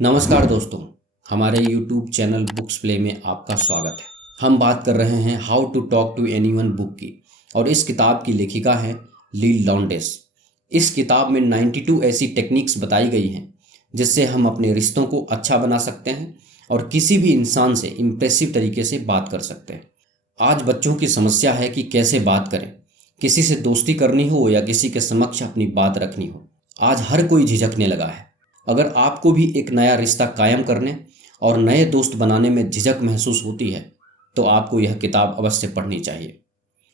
नमस्कार दोस्तों, हमारे YouTube चैनल बुक्स प्ले में आपका स्वागत है। हम बात कर रहे हैं how to talk to anyone book की, और इस किताब की लेखिका है ली लॉन्डेस। इस किताब में 92 ऐसी टेक्निक्स बताई गई हैं जिससे हम अपने रिश्तों को अच्छा बना सकते हैं और किसी भी इंसान से इम्प्रेसिव तरीके से बात कर सकते हैं। आज बच्चों की समस्या है कि कैसे बात करें, किसी से दोस्ती करनी हो या किसी के समक्ष अपनी बात रखनी हो। आज हर कोई झिझकने लगा है। अगर आपको भी एक नया रिश्ता कायम करने और नए दोस्त बनाने में झिझक महसूस होती है तो आपको यह किताब अवश्य पढ़नी चाहिए।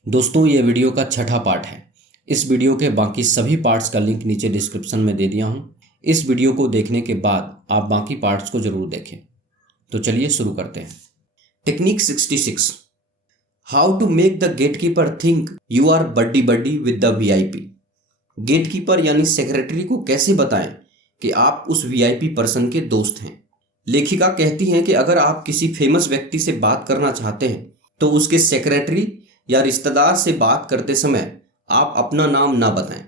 दोस्तों, ये वीडियो का छठा पार्ट है। इस वीडियो के बाकी सभी पार्ट्स का लिंक नीचे डिस्क्रिप्शन में दे दिया हूँ। इस वीडियो को देखने के बाद आप बाकी पार्ट्स को जरूर देखें। तो चलिए शुरू करते हैं। Technique 66, how to make the gatekeeper think you are buddy buddy with the VIP. Gatekeeper यानी सेक्रेटरी को कैसे बताएं कि आप उस वीआईपी पर्सन के दोस्त हैं। लेखिका कहती हैं कि अगर आप किसी फेमस व्यक्ति से बात करना चाहते हैं तो उसके सेक्रेटरी या रिश्तेदार से बात करते समय आप अपना नाम ना बताएं।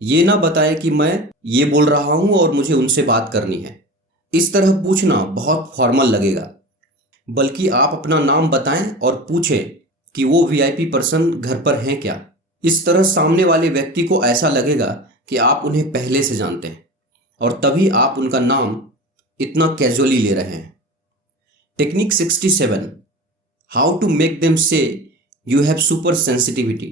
ये ना बताएं कि मैं ये बोल रहा हूं और मुझे उनसे बात करनी है। इस तरह पूछना बहुत फॉर्मल लगेगा, बल्कि आप अपना नाम बताएं और पूछें कि वो वीआईपी पर्सन घर पर हैं क्या। इस तरह सामने वाले व्यक्ति को ऐसा लगेगा कि आप उन्हें पहले से जानते हैं और तभी आप उनका नाम इतना कैजुअली ले रहे हैं। Technique 67, how to make them see you have super sensitivity.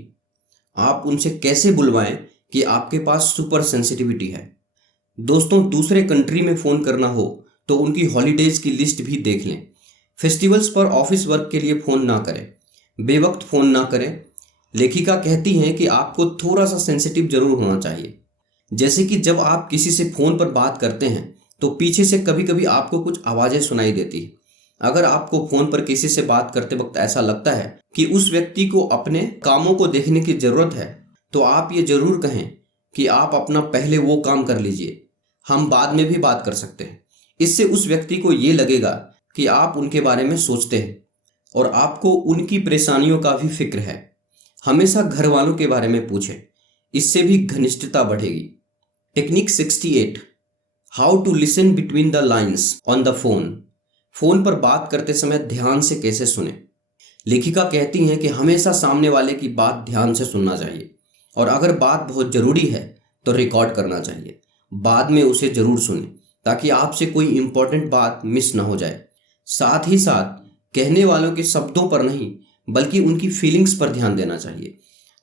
आप उनसे कैसे बुलवाएं कि आपके पास सुपर सेंसिटिविटी है। दोस्तों, दूसरे कंट्री में फ़ोन करना हो तो उनकी हॉलीडेज की लिस्ट भी देख लें। फेस्टिवल्स पर ऑफिस वर्क के लिए फ़ोन ना करें, बेवक्त फ़ोन ना करें। लेखिका कहती हैं कि आपको थोड़ा सा सेंसिटिव जरूर होना चाहिए। जैसे कि जब आप किसी से फ़ोन पर बात करते हैं तो पीछे से कभी कभी आपको कुछ आवाज़ें सुनाई देती हैं। अगर आपको फ़ोन पर किसी से बात करते वक्त ऐसा लगता है कि उस व्यक्ति को अपने कामों को देखने की ज़रूरत है तो आप ये ज़रूर कहें कि आप अपना पहले वो काम कर लीजिए, हम बाद में भी बात कर सकते हैं। इससे उस व्यक्ति को ये लगेगा कि आप उनके बारे में सोचते हैं और आपको उनकी परेशानियों का भी फिक्र है। हमेशा घर वालों के बारे में पूछें, इससे भी घनिष्ठता बढ़ेगी। Technique 68, how to listen between the lines on the phone. Phone पर बात करते समय ध्यान से कैसे सुने। लेखिका कहती हैं कि हमेशा सामने वाले की बात ध्यान से सुनना चाहिए और अगर बात बहुत ज़रूरी है तो रिकॉर्ड करना चाहिए। बाद में उसे ज़रूर सुने ताकि आपसे कोई इंपॉर्टेंट बात मिस ना हो जाए। साथ ही साथ कहने वालों के शब्दों पर नहीं बल्कि उनकी फीलिंग्स पर ध्यान देना चाहिए।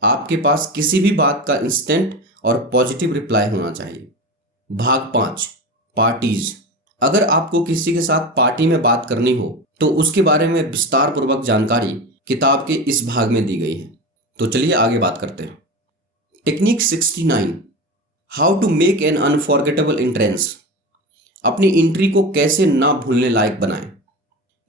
आपके पास किसी भी बात का इंस्टेंट और पॉजिटिव रिप्लाई होना चाहिए। भाग 5, पार्टीज। अगर आपको किसी के साथ पार्टी में बात करनी हो तो उसके बारे में विस्तार पूर्वक जानकारी किताब के इस भाग में दी गई है। तो चलिए आगे बात करते हैं। Technique 69, how to make an unforgettable entrance. अपनी एंट्री को कैसे ना भूलने लायक बनाएं।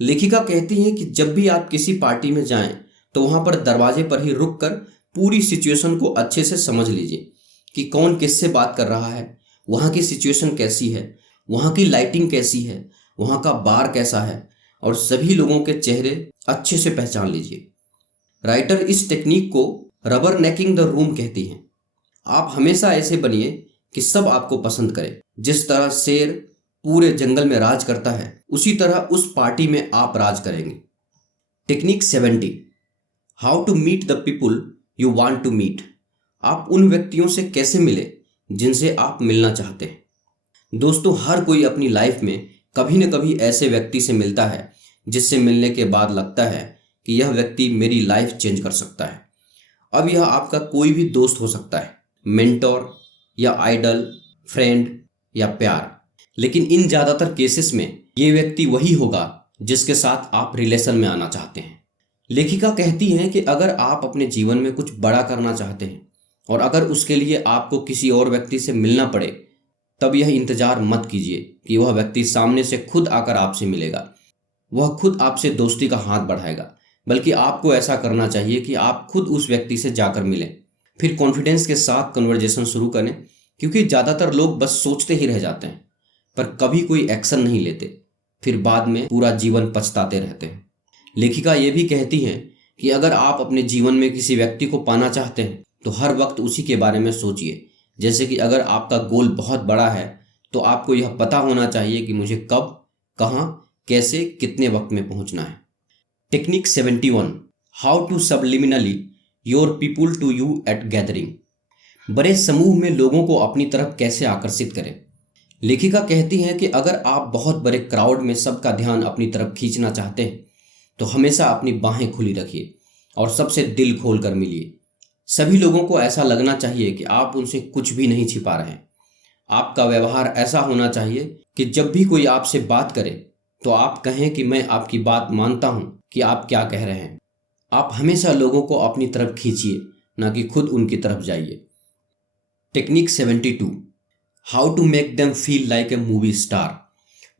लेखिका कहती हैं कि जब भी आप किसी पार्टी में जाएं तो वहां पर दरवाजे पर ही रुककर पूरी सिचुएशन को अच्छे से समझ लीजिए कि कौन किससे बात कर रहा है, वहाँ की सिचुएशन कैसी है, वहाँ की लाइटिंग कैसी है, वहाँ का बार कैसा है, और सभी लोगों के चेहरे अच्छे से पहचान लीजिए। राइटर इस टेक्निक को रबर नेकिंग द रूम कहती हैं। आप हमेशा ऐसे बनिए कि सब आपको पसंद करें। जिस तरह शेर पूरे जंगल में राज करता है उसी तरह उस पार्टी में आप राज करेंगे। Technique 70, how to meet the people you want to meet. आप उन व्यक्तियों से कैसे मिले जिनसे आप मिलना चाहते हैं। दोस्तों, हर कोई अपनी लाइफ में कभी न कभी ऐसे व्यक्ति से मिलता है जिससे मिलने के बाद लगता है कि यह व्यक्ति मेरी लाइफ चेंज कर सकता है। अब यह आपका कोई भी दोस्त हो सकता है, मेंटोर या आइडल, फ्रेंड या प्यार। लेकिन इन ज़्यादातर केसेस में ये व्यक्ति वही होगा जिसके साथ आप रिलेशन में आना चाहते हैं। लेखिका कहती हैं कि अगर आप अपने जीवन में कुछ बड़ा करना चाहते हैं और अगर उसके लिए आपको किसी और व्यक्ति से मिलना पड़े तब यह इंतज़ार मत कीजिए कि वह व्यक्ति सामने से खुद आकर आपसे मिलेगा, वह खुद आपसे दोस्ती का हाथ बढ़ाएगा। बल्कि आपको ऐसा करना चाहिए कि आप खुद उस व्यक्ति से जाकर मिलें, फिर कॉन्फिडेंस के साथ कन्वर्जेशन शुरू करें। क्योंकि ज़्यादातर लोग बस सोचते ही रह जाते हैं पर कभी कोई एक्शन नहीं लेते, फिर बाद में पूरा जीवन पछताते रहते हैं। लेखिका ये भी कहती हैं कि अगर आप अपने जीवन में किसी व्यक्ति को पाना चाहते हैं तो हर वक्त उसी के बारे में सोचिए। जैसे कि अगर आपका गोल बहुत बड़ा है तो आपको यह पता होना चाहिए कि मुझे कब, कहाँ, कैसे, कितने वक्त में पहुंचना है। Technique 71, how to subliminally your people to you at gathering. बड़े समूह में लोगों को अपनी तरफ कैसे आकर्षित करें। लेखिका कहती हैं कि अगर आप बहुत बड़े क्राउड में सबका ध्यान अपनी तरफ खींचना चाहते हैं तो हमेशा अपनी बाहें खुली रखिए और सबसे दिल खोल कर मिलिए। सभी लोगों को ऐसा लगना चाहिए कि आप उनसे कुछ भी नहीं छिपा रहे हैं। आपका व्यवहार ऐसा होना चाहिए कि जब भी कोई आपसे बात करे तो आप कहें कि मैं आपकी बात मानता हूं कि आप क्या कह रहे हैं। आप हमेशा लोगों को अपनी तरफ खींचिए, ना कि खुद उनकी तरफ जाइए। Technique 72, how to make them feel like a movie star.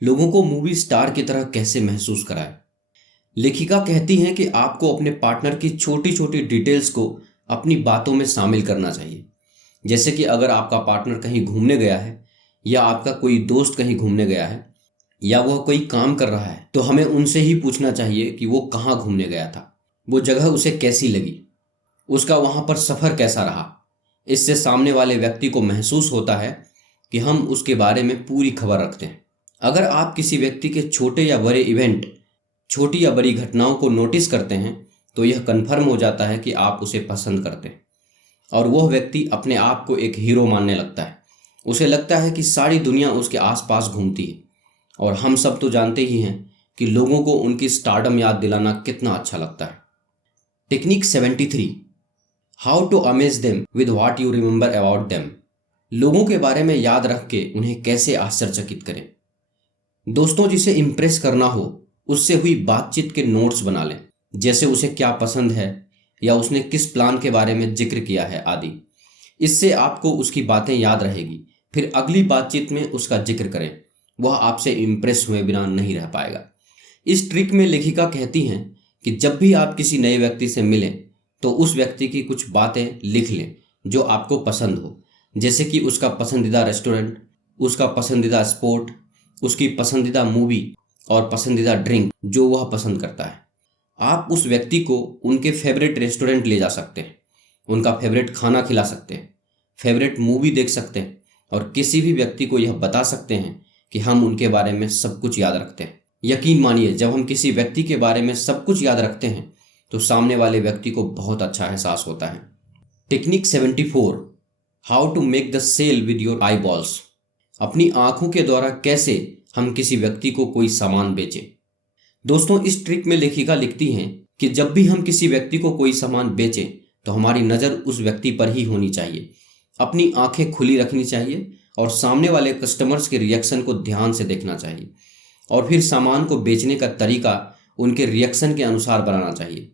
लोगों को मूवी स्टार की तरह कैसे महसूस कराएं। लेखिका कहती हैं कि आपको अपने पार्टनर की छोटी छोटी डिटेल्स को अपनी बातों में शामिल करना चाहिए। जैसे कि अगर आपका पार्टनर कहीं घूमने गया है, या आपका कोई दोस्त कहीं घूमने गया है, या वह कोई काम कर रहा है, तो हमें उनसे ही पूछना चाहिए कि वो कहाँ घूमने गया था, वो जगह उसे कैसी लगी, उसका वहाँ पर सफ़र कैसा रहा। इससे सामने वाले व्यक्ति को महसूस होता है कि हम उसके बारे में पूरी खबर रखते हैं। अगर आप किसी व्यक्ति के छोटे या बड़े इवेंट, छोटी या बड़ी घटनाओं को नोटिस करते हैं तो यह कन्फर्म हो जाता है कि आप उसे पसंद करते हैं और वह व्यक्ति अपने आप को एक हीरो मानने लगता है। उसे लगता है कि सारी दुनिया उसके आसपास घूमती है। और हम सब तो जानते ही हैं कि लोगों को उनकी स्टारडम याद दिलाना कितना अच्छा लगता है। Technique 73, how to amaze them with what you remember about them. लोगों के बारे में याद रख के उन्हें कैसे आश्चर्यचकित करें। दोस्तों, जिसे इम्प्रेस करना हो उससे हुई बातचीत के नोट्स बना लें, जैसे उसे क्या पसंद है या उसने किस प्लान के बारे में जिक्र किया है आदि। इससे आपको उसकी बातें याद रहेगी। फिर अगली बातचीत में उसका जिक्र करें, वह आपसे इम्प्रेस हुए बिना नहीं रह पाएगा। इस ट्रिक में लेखिका कहती हैं कि जब भी आप किसी नए व्यक्ति से मिलें तो उस व्यक्ति की कुछ बातें लिख लें जो आपको पसंद हो, जैसे कि उसका पसंदीदा रेस्टोरेंट, उसका पसंदीदा स्पोर्ट, उसकी पसंदीदा मूवी और पसंदीदा ड्रिंक जो वह पसंद करता है। आप उस व्यक्ति को उनके फेवरेट रेस्टोरेंट ले जा सकते हैं, उनका फेवरेट खाना खिला सकते हैं, फेवरेट मूवी देख सकते हैं और किसी भी व्यक्ति को यह बता सकते हैं कि हम उनके बारे में सब कुछ याद रखते हैं। यकीन मानिए, जब हम किसी व्यक्ति के बारे में सब कुछ याद रखते हैं तो सामने वाले व्यक्ति को बहुत अच्छा एहसास होता है। Technique 74, how to make the sale with your eyeballs. अपनी आंखों के द्वारा कैसे हम किसी व्यक्ति को कोई सामान बेचें। दोस्तों, इस ट्रिक में लेखिका लिखती हैं कि जब भी हम किसी व्यक्ति को कोई सामान बेचें तो हमारी नज़र उस व्यक्ति पर ही होनी चाहिए, अपनी आंखें खुली रखनी चाहिए और सामने वाले कस्टमर्स के रिएक्शन को ध्यान से देखना चाहिए और फिर सामान को बेचने का तरीका उनके रिएक्शन के अनुसार बनाना चाहिए।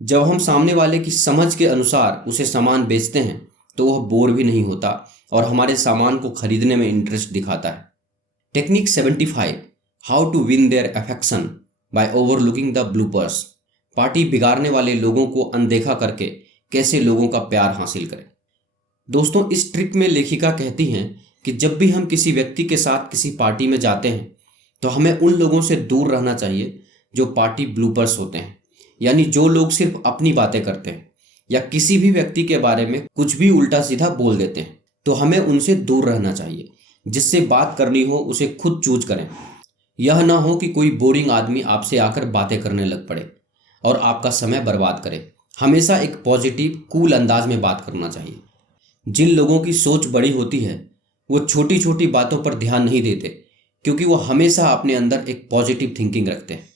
जब हम सामने वाले की समझ के अनुसार उसे सामान बेचते हैं तो वह बोर भी नहीं होता और हमारे सामान को खरीदने में इंटरेस्ट दिखाता है। Technique 75, how to win their affection by overlooking the bloopers. Party बिगाड़ने वाले लोगों को अनदेखा करके कैसे लोगों का प्यार हासिल करें। दोस्तों, इस ट्रिक में लेखिका कहती हैं कि जब भी हम किसी व्यक्ति के साथ किसी पार्टी में जाते हैं तो हमें उन लोगों से दूर रहना चाहिए जो पार्टी ब्लूपर्स होते हैं, यानी जो लोग सिर्फ अपनी बातें करते हैं या किसी भी व्यक्ति के बारे में कुछ भी उल्टा सीधा बोल देते हैं। तो हमें उनसे दूर रहना चाहिए। जिससे बात करनी हो उसे खुद चूज करें। यह ना हो कि कोई बोरिंग आदमी आपसे आकर बातें करने लग पड़े और आपका समय बर्बाद करे। हमेशा एक पॉजिटिव कूल अंदाज में बात करना चाहिए। जिन लोगों की सोच बड़ी होती है वो छोटी छोटी बातों पर ध्यान नहीं देते, क्योंकि वो हमेशा अपने अंदर एक पॉजिटिव थिंकिंग रखते हैं।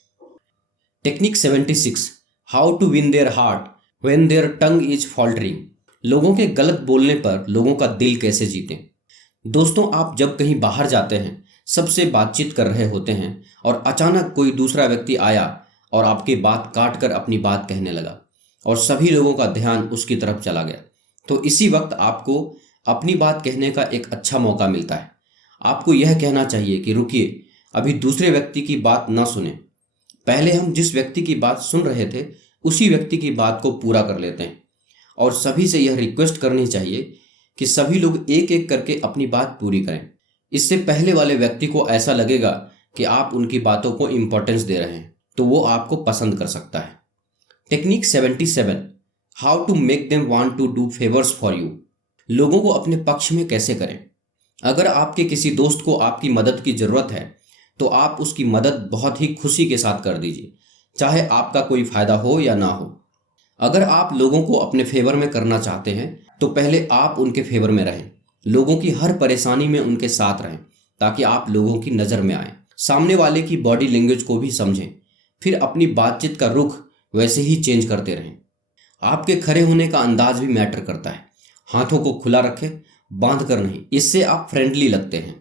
Technique 76, how to win their heart when their tongue is faltering. लोगों के गलत बोलने पर लोगों का दिल कैसे जीतें। दोस्तों, आप जब कहीं बाहर जाते हैं, सबसे बातचीत कर रहे होते हैं और अचानक कोई दूसरा व्यक्ति आया और आपकी बात काट कर अपनी बात कहने लगा और सभी लोगों का ध्यान उसकी तरफ चला गया, तो इसी वक्त आपको अपनी बात कहने का एक अच्छा मौका मिलता है। आपको यह कहना चाहिए कि रुकिए, अभी दूसरे व्यक्ति की बात ना सुने, पहले हम जिस व्यक्ति की बात सुन रहे थे उसी व्यक्ति की बात को पूरा कर लेते हैं। और सभी से यह रिक्वेस्ट करनी चाहिए कि सभी लोग एक एक करके अपनी बात पूरी करें। इससे पहले वाले व्यक्ति को ऐसा लगेगा कि आप उनकी बातों को इम्पोर्टेंस दे रहे हैं, तो वो आपको पसंद कर सकता है। Technique 77, how to make them want to do favours for you. लोगों को अपने पक्ष में कैसे करें। अगर आपके किसी दोस्त को आपकी मदद की ज़रूरत है तो आप उसकी मदद बहुत ही खुशी के साथ कर दीजिए, चाहे आपका कोई फ़ायदा हो या ना हो। अगर आप लोगों को अपने फेवर में करना चाहते हैं तो पहले आप उनके फेवर में रहें। लोगों की हर परेशानी में उनके साथ रहें ताकि आप लोगों की नज़र में आएं। सामने वाले की बॉडी लैंग्वेज को भी समझें, फिर अपनी बातचीत का रुख वैसे ही चेंज करते रहें। आपके खड़े होने का अंदाज भी मैटर करता है। हाथों को खुला रखें, बांध कर नहीं, इससे आप फ्रेंडली लगते हैं।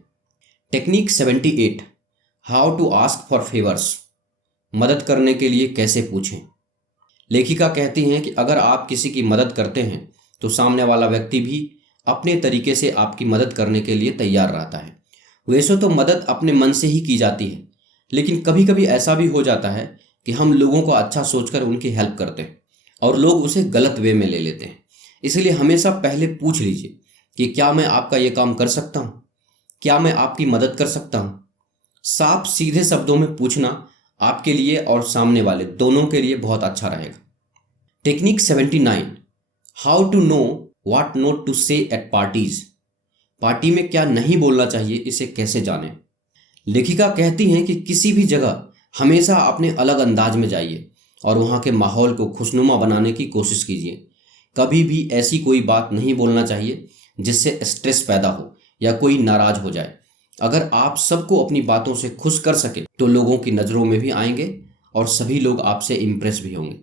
Technique 78, how to ask for favours. मदद करने के लिए कैसे पूछें। लेखिका कहती हैं कि अगर आप किसी की मदद करते हैं तो सामने वाला व्यक्ति भी अपने तरीके से आपकी मदद करने के लिए तैयार रहता है। वैसे तो मदद अपने मन से ही की जाती है, लेकिन कभी कभी ऐसा भी हो जाता है कि हम लोगों को अच्छा सोचकर उनकी हेल्प करते हैं और लोग उसे गलत वे में ले लेते हैं। इसलिए हमेशा पहले पूछ लीजिए कि क्या मैं आपका ये काम कर सकता हूँ, क्या मैं आपकी मदद कर सकता हूँ। साफ सीधे शब्दों में पूछना आपके लिए और सामने वाले दोनों के लिए बहुत अच्छा रहेगा। Technique 79, how to know what not to say at parties. Party में क्या नहीं बोलना चाहिए, इसे कैसे जानें। लेखिका कहती हैं कि किसी भी जगह हमेशा अपने अलग अंदाज में जाइए और वहाँ के माहौल को खुशनुमा बनाने की कोशिश कीजिए। कभी भी ऐसी कोई बात नहीं बोलना चाहिए जिससे स्ट्रेस पैदा हो या कोई नाराज हो जाए। अगर आप सबको अपनी बातों से खुश कर सके तो लोगों की नज़रों में भी आएंगे और सभी लोग आपसे इम्प्रेस भी होंगे।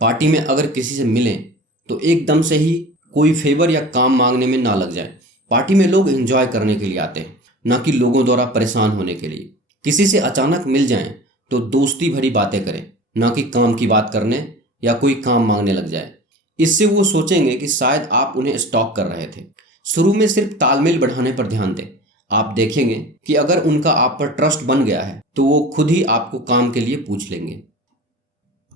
पार्टी में अगर किसी से मिलें तो एकदम से ही कोई फेवर या काम मांगने में ना लग जाए। पार्टी में लोग एंजॉय करने के लिए आते हैं, ना कि लोगों द्वारा परेशान होने के लिए। किसी से अचानक मिल जाएं तो दोस्ती भरी बातें करें, ना कि काम की बात करने या कोई काम मांगने लग जाए। इससे वो सोचेंगे कि शायद आप उन्हें स्टॉक कर रहे थे। शुरू में सिर्फ तालमेल बढ़ाने पर ध्यान दें। आप देखेंगे कि अगर उनका आप पर ट्रस्ट बन गया है तो वो खुद ही आपको काम के लिए पूछ लेंगे।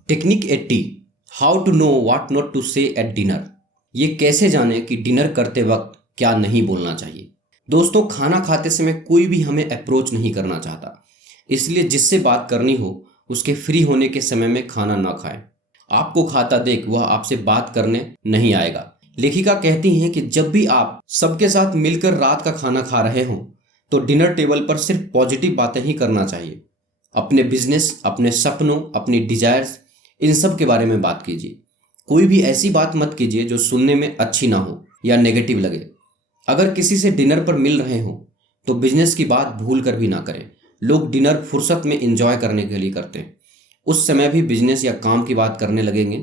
Technique 80, how to know what not to say at dinner. ये कैसे जाने कि डिनर करते वक्त क्या नहीं बोलना चाहिए। दोस्तों, खाना खाते समय कोई भी हमें अप्रोच नहीं करना चाहता, इसलिए जिससे बात करनी हो उसके फ्री होने के समय में खाना ना खाएं। आपको खाता देख वह आपसे बात करने नहीं आएगा। लेखिका कहती हैं कि जब भी आप सबके साथ मिलकर रात का खाना खा रहे हों तो डिनर टेबल पर सिर्फ पॉजिटिव बातें ही करना चाहिए। अपने बिजनेस, अपने सपनों, अपनी डिजायर्स, इन सब के बारे में बात कीजिए। कोई भी ऐसी बात मत कीजिए जो सुनने में अच्छी ना हो या नेगेटिव लगे। अगर किसी से डिनर पर मिल रहे हो तो बिजनेस की बात भूल कर भी ना करें। लोग डिनर फुर्सत में एंजॉय करने के लिए करते हैं। उस समय भी बिजनेस या काम की बात करने लगेंगे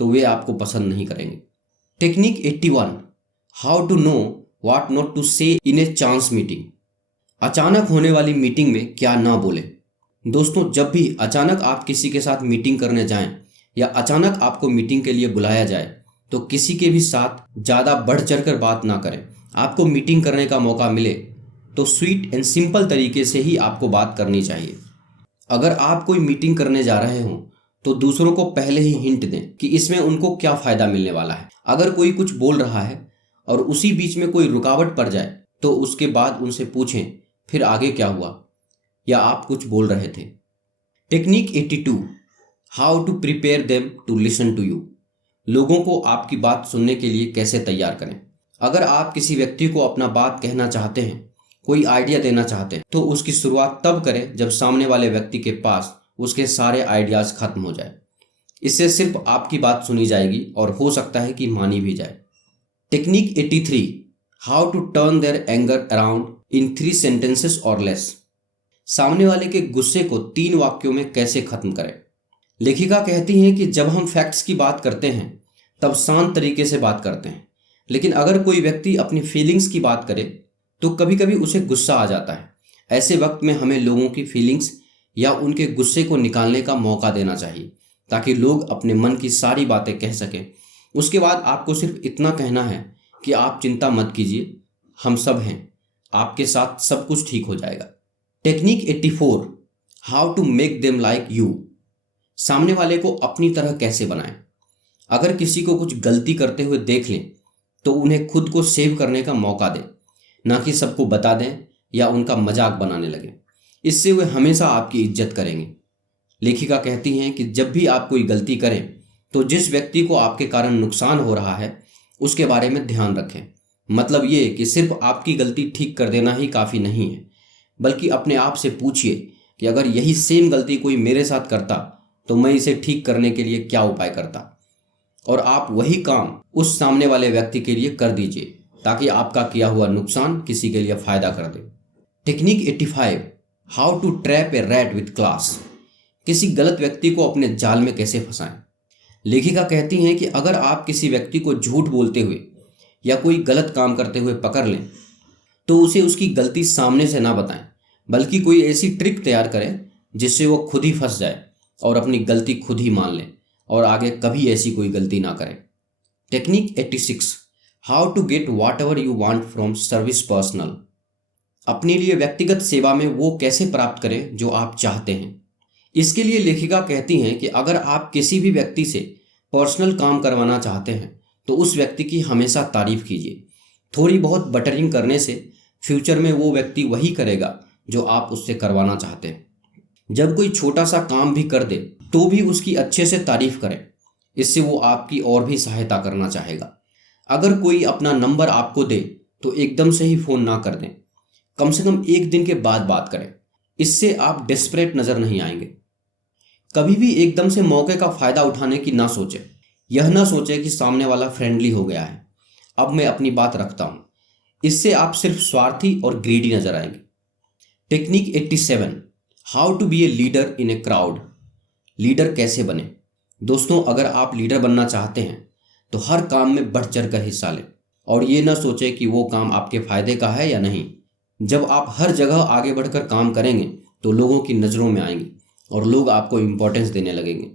तो वे आपको पसंद नहीं करेंगे। Technique 81, how to know what not to say in a chance meeting. अचानक होने वाली मीटिंग में क्या ना बोले। दोस्तों, जब भी अचानक आप किसी के साथ मीटिंग करने जाएं या अचानक आपको मीटिंग के लिए बुलाया जाए तो किसी के भी साथ ज़्यादा बढ़ चढ़कर बात ना करें। आपको मीटिंग करने का मौका मिले तो स्वीट एंड सिंपल तरीके से ही आपको बात करनी चाहिए। अगर आप कोई मीटिंग करने जा रहे हों तो दूसरों को पहले ही हिंट दें कि इसमें उनको क्या फ़ायदा मिलने वाला है। अगर कोई कुछ बोल रहा है और उसी बीच में कोई रुकावट पड़ जाए तो उसके बाद उनसे पूछें फिर आगे क्या हुआ या आप कुछ बोल रहे थे। Technique 82, how to prepare them to listen to you. लोगों को आपकी बात सुनने के लिए कैसे तैयार करें। अगर आप किसी व्यक्ति को अपना बात कहना चाहते हैं, कोई आइडिया देना चाहते हैं, तो उसकी शुरुआत तब करें जब सामने वाले व्यक्ति के पास उसके सारे आइडियाज़ खत्म हो जाए। इससे सिर्फ आपकी बात सुनी जाएगी और हो सकता है कि मानी भी जाए। Technique 83, how to turn their anger around in 3 sentences और लेस। सामने वाले के गुस्से को 3 वाक्यों में कैसे खत्म करें। लेखिका कहती हैं कि जब हम फैक्ट्स की बात करते हैं तब शांत तरीके से बात करते हैं, लेकिन अगर कोई व्यक्ति अपनी फीलिंग्स की बात करे तो कभी कभी उसे गुस्सा आ जाता है। ऐसे वक्त में हमें लोगों की फीलिंग्स या उनके गुस्से को निकालने का मौका देना चाहिए ताकि लोग अपने मन की सारी बातें कह सकें। उसके बाद आपको सिर्फ इतना कहना है कि आप चिंता मत कीजिए, हम सब हैं, आपके साथ सब कुछ ठीक हो जाएगा। Technique 84, how to make them like you. सामने वाले को अपनी तरह कैसे बनाएं। अगर किसी को कुछ गलती करते हुए देख लें तो उन्हें खुद को सेव करने का मौका दें, ना कि सबको बता दें या उनका मजाक बनाने लगें। इससे वे हमेशा आपकी इज्जत करेंगे। लेखिका कहती हैं कि जब भी आप कोई गलती करें तो जिस व्यक्ति को आपके कारण नुकसान हो रहा है उसके बारे में ध्यान रखें। मतलब ये कि सिर्फ आपकी गलती ठीक कर देना ही काफ़ी नहीं है, बल्कि अपने आप से पूछिए कि अगर यही सेम गलती कोई मेरे साथ करता तो मैं इसे ठीक करने के लिए क्या उपाय करता, और आप वही काम उस सामने वाले व्यक्ति के लिए कर दीजिए ताकि आपका किया हुआ नुकसान किसी के लिए फायदा कर दे। Technique 85, how to trap a rat with class. किसी गलत व्यक्ति को अपने जाल में कैसे फंसाएं। लेखिका कहती हैं कि अगर आप किसी व्यक्ति को झूठ बोलते हुए या कोई गलत काम करते हुए पकड़ लें तो उसे उसकी गलती सामने से ना बताएं, बल्कि कोई ऐसी ट्रिक तैयार करें जिससे वो खुद ही फंस जाए और अपनी गलती खुद ही मान ले और आगे कभी ऐसी कोई गलती ना करें। Technique 86, how to get whatever you want from service personnel. अपने लिए व्यक्तिगत सेवा में वो कैसे प्राप्त करें जो आप चाहते हैं। इसके लिए लेखिका कहती हैं कि अगर आप किसी भी व्यक्ति से पर्सनल काम करवाना चाहते हैं तो उस व्यक्ति की हमेशा तारीफ कीजिए। थोड़ी बहुत बटरिंग करने से फ्यूचर में वो व्यक्ति वही करेगा जो आप उससे करवाना चाहते हैं। जब कोई छोटा सा काम भी कर दे तो भी उसकी अच्छे से तारीफ करें, इससे वो आपकी और भी सहायता करना चाहेगा। अगर कोई अपना नंबर आपको दे तो एकदम से ही फ़ोन ना कर दें, कम से कम एक दिन के बाद बात करें, इससे आप डेस्परेट नज़र नहीं आएंगे। कभी भी एकदम से मौके का फ़ायदा उठाने की ना सोचें। यह ना सोचें कि सामने वाला फ्रेंडली हो गया है, अब मैं अपनी बात रखता हूँ। इससे आप सिर्फ स्वार्थी और ग्रीडी नजर आएंगे। Technique 87, how to be a leader in a crowd. Leader कैसे बने। दोस्तों, अगर आप लीडर बनना चाहते हैं तो हर काम में बढ़ चढ़ कर हिस्सा लें और ये ना सोचें कि वो काम आपके फायदे का है या नहीं। जब आप हर जगह आगे बढ़कर काम करेंगे तो लोगों की नज़रों में आएंगे और लोग आपको इम्पोर्टेंस देने लगेंगे।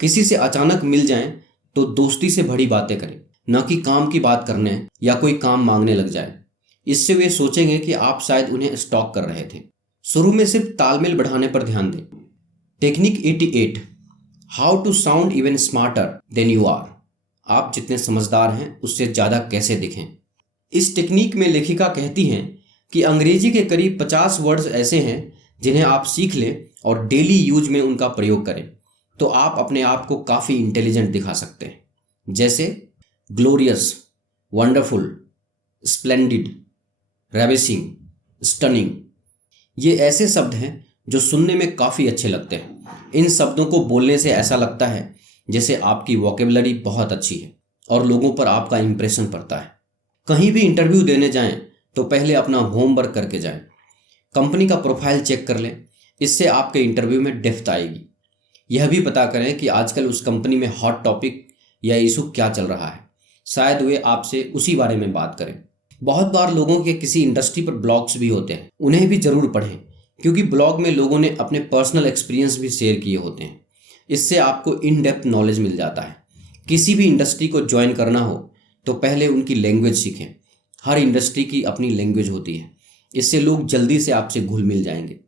किसी से अचानक मिल जाएं तो दोस्ती से भरी बातें करें, न कि काम की बात करने या कोई काम मांगने लग जाए। इससे वे सोचेंगे कि आप शायद उन्हें स्टॉक कर रहे थे। शुरू में सिर्फ तालमेल बढ़ाने पर ध्यान दें। Technique 88, how to sound even smarter than you are. आप जितने समझदार हैं उससे ज़्यादा कैसे दिखें। इस टेक्निक में लेखिका कहती हैं कि अंग्रेजी के करीब 50 वर्ड्स ऐसे हैं जिन्हें आप सीख लें और डेली यूज में उनका प्रयोग करें तो आप अपने आप को काफ़ी इंटेलिजेंट दिखा सकते हैं। जैसे ग्लोरियस, वंडरफुल, स्प्लेंडिड, रेविसिंग, स्टनिंग। ये ऐसे शब्द हैं जो सुनने में काफ़ी अच्छे लगते हैं। इन शब्दों को बोलने से ऐसा लगता है जैसे आपकी वोकेबलरी बहुत अच्छी है और लोगों पर आपका इंप्रेशन पड़ता है। कहीं भी इंटरव्यू देने जाएं तो पहले अपना होमवर्क करके जाएं। कंपनी का प्रोफाइल चेक कर लें, इससे आपके इंटरव्यू में डेप्थ आएगी। यह भी पता करें कि आजकल उस कंपनी में हॉट टॉपिक या इशू क्या चल रहा है, शायद वे आपसे उसी बारे में बात करें। बहुत बार लोगों के किसी इंडस्ट्री पर ब्लॉग्स भी होते हैं, उन्हें भी ज़रूर पढ़ें क्योंकि ब्लॉग में लोगों ने अपने पर्सनल एक्सपीरियंस भी शेयर किए होते हैं। इससे आपको इन डेप्थ नॉलेज मिल जाता है। किसी भी इंडस्ट्री को ज्वाइन करना हो तो पहले उनकी लैंग्वेज सीखें। हर इंडस्ट्री की अपनी लैंग्वेज होती है, इससे लोग जल्दी से आपसे घुल मिल जाएंगे।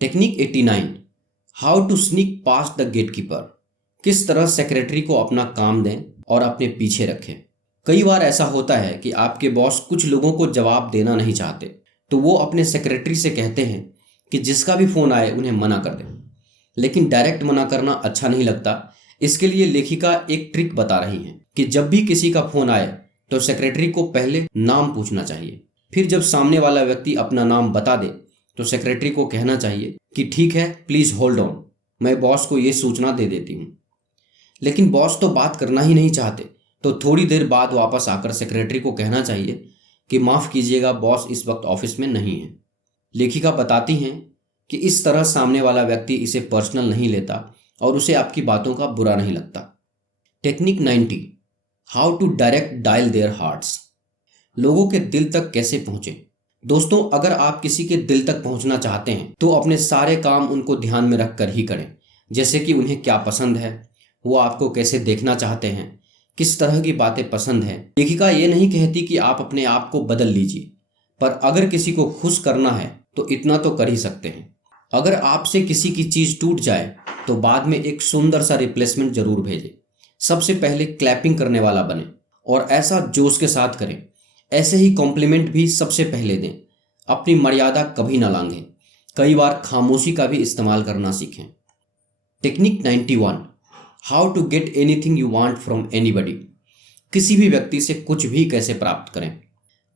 Technique 89, how to sneak past the gatekeeper. किस तरह सेक्रेटरी को अपना काम दें और अपने पीछे रखें। कई बार ऐसा होता है कि आपके बॉस कुछ लोगों को जवाब देना नहीं चाहते तो वो अपने सेक्रेटरी से कहते हैं कि जिसका भी फ़ोन आए उन्हें मना कर दें। लेकिन डायरेक्ट मना करना अच्छा नहीं लगता। इसके लिए लेखिका एक ट्रिक बता रही हैं कि जब भी किसी का फ़ोन आए तो सेक्रेटरी को पहले नाम पूछना चाहिए। फिर जब सामने वाला व्यक्ति अपना नाम बता दे तो सेक्रेटरी को कहना चाहिए कि ठीक है, प्लीज़ होल्ड ऑन, मैं बॉस को ये सूचना दे देती हूँ। लेकिन बॉस तो बात करना ही नहीं चाहते तो थोड़ी देर बाद वापस आकर सेक्रेटरी को कहना चाहिए कि माफ़ कीजिएगा, बॉस इस वक्त ऑफिस में नहीं है। लेखिका बताती हैं कि इस तरह सामने वाला व्यक्ति इसे पर्सनल नहीं लेता और उसे आपकी बातों का बुरा नहीं लगता। Technique 90, how to direct dial their hearts. लोगों के दिल तक कैसे पहुँचें। दोस्तों, अगर आप किसी के दिल तक पहुँचना चाहते हैं तो अपने सारे काम उनको ध्यान में रख कर ही करें। जैसे कि उन्हें क्या पसंद है, वो आपको कैसे देखना चाहते हैं, किस तरह की बातें पसंद हैं। लेखिका ये नहीं कहती कि आप अपने आप को बदल लीजिए, पर अगर किसी को खुश करना है तो इतना तो कर ही सकते हैं। अगर आपसे किसी की चीज़ टूट जाए तो बाद में एक सुंदर सा रिप्लेसमेंट जरूर भेजें। सबसे पहले क्लैपिंग करने वाला बने और ऐसा जोश के साथ करें। ऐसे ही कॉम्प्लीमेंट भी सबसे पहले दें। अपनी मर्यादा कभी ना लांघें। कई बार खामोशी का भी इस्तेमाल करना सीखें। Technique 91, how to get anything you want from anybody. किसी भी व्यक्ति से कुछ भी कैसे प्राप्त करें।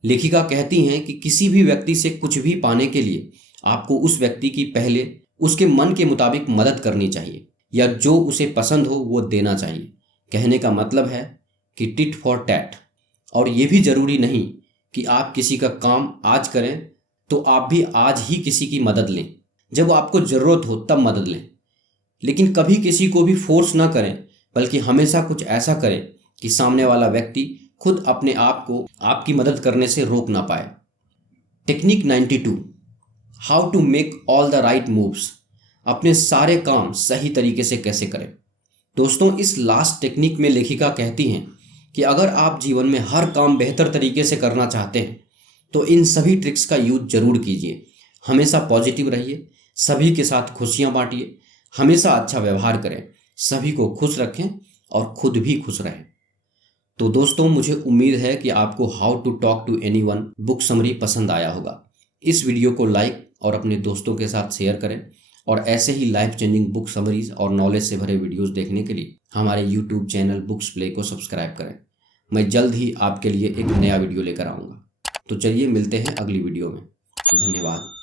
लेखिका कहती हैं कि किसी भी व्यक्ति से कुछ भी पाने के लिए आपको उस व्यक्ति की पहले उसके मन के मुताबिक मदद करनी चाहिए या जो उसे पसंद हो वो देना चाहिए। कहने का मतलब है कि टिट फॉर टैट। और ये भी जरूरी नहीं कि आप किसी का काम आज करें तो आप भी आज ही किसी की मदद लें। जब आपको ज़रूरत हो तब मदद लें, लेकिन कभी किसी को भी फोर्स ना करें, बल्कि हमेशा कुछ ऐसा करें कि सामने वाला व्यक्ति खुद अपने आप को आपकी मदद करने से रोक ना पाए। Technique 92, how to make all the right moves. अपने सारे काम सही तरीके से कैसे करें। दोस्तों, इस लास्ट टेक्निक में लेखिका कहती हैं कि अगर आप जीवन में हर काम बेहतर तरीके से करना चाहते हैं तो इन सभी ट्रिक्स का यूज जरूर कीजिए। हमेशा पॉजिटिव रहिए, सभी के साथ खुशियां बांटिए, हमेशा अच्छा व्यवहार करें, सभी को खुश रखें और खुद भी खुश रहें। तो दोस्तों, मुझे उम्मीद है कि आपको how to talk to anyone book summary पसंद आया होगा। इस वीडियो को लाइक और अपने दोस्तों के साथ शेयर करें और ऐसे ही लाइफ चेंजिंग बुक समरीज और नॉलेज से भरे वीडियोस देखने के लिए हमारे यूट्यूब चैनल बुक्स प्ले को सब्सक्राइब करें। मैं जल्द ही आपके लिए एक नया वीडियो लेकर आऊँगा। तो चलिए मिलते हैं अगली वीडियो में। धन्यवाद।